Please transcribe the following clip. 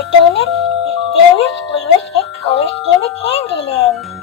their donuts with various flavors and colors in the candy land.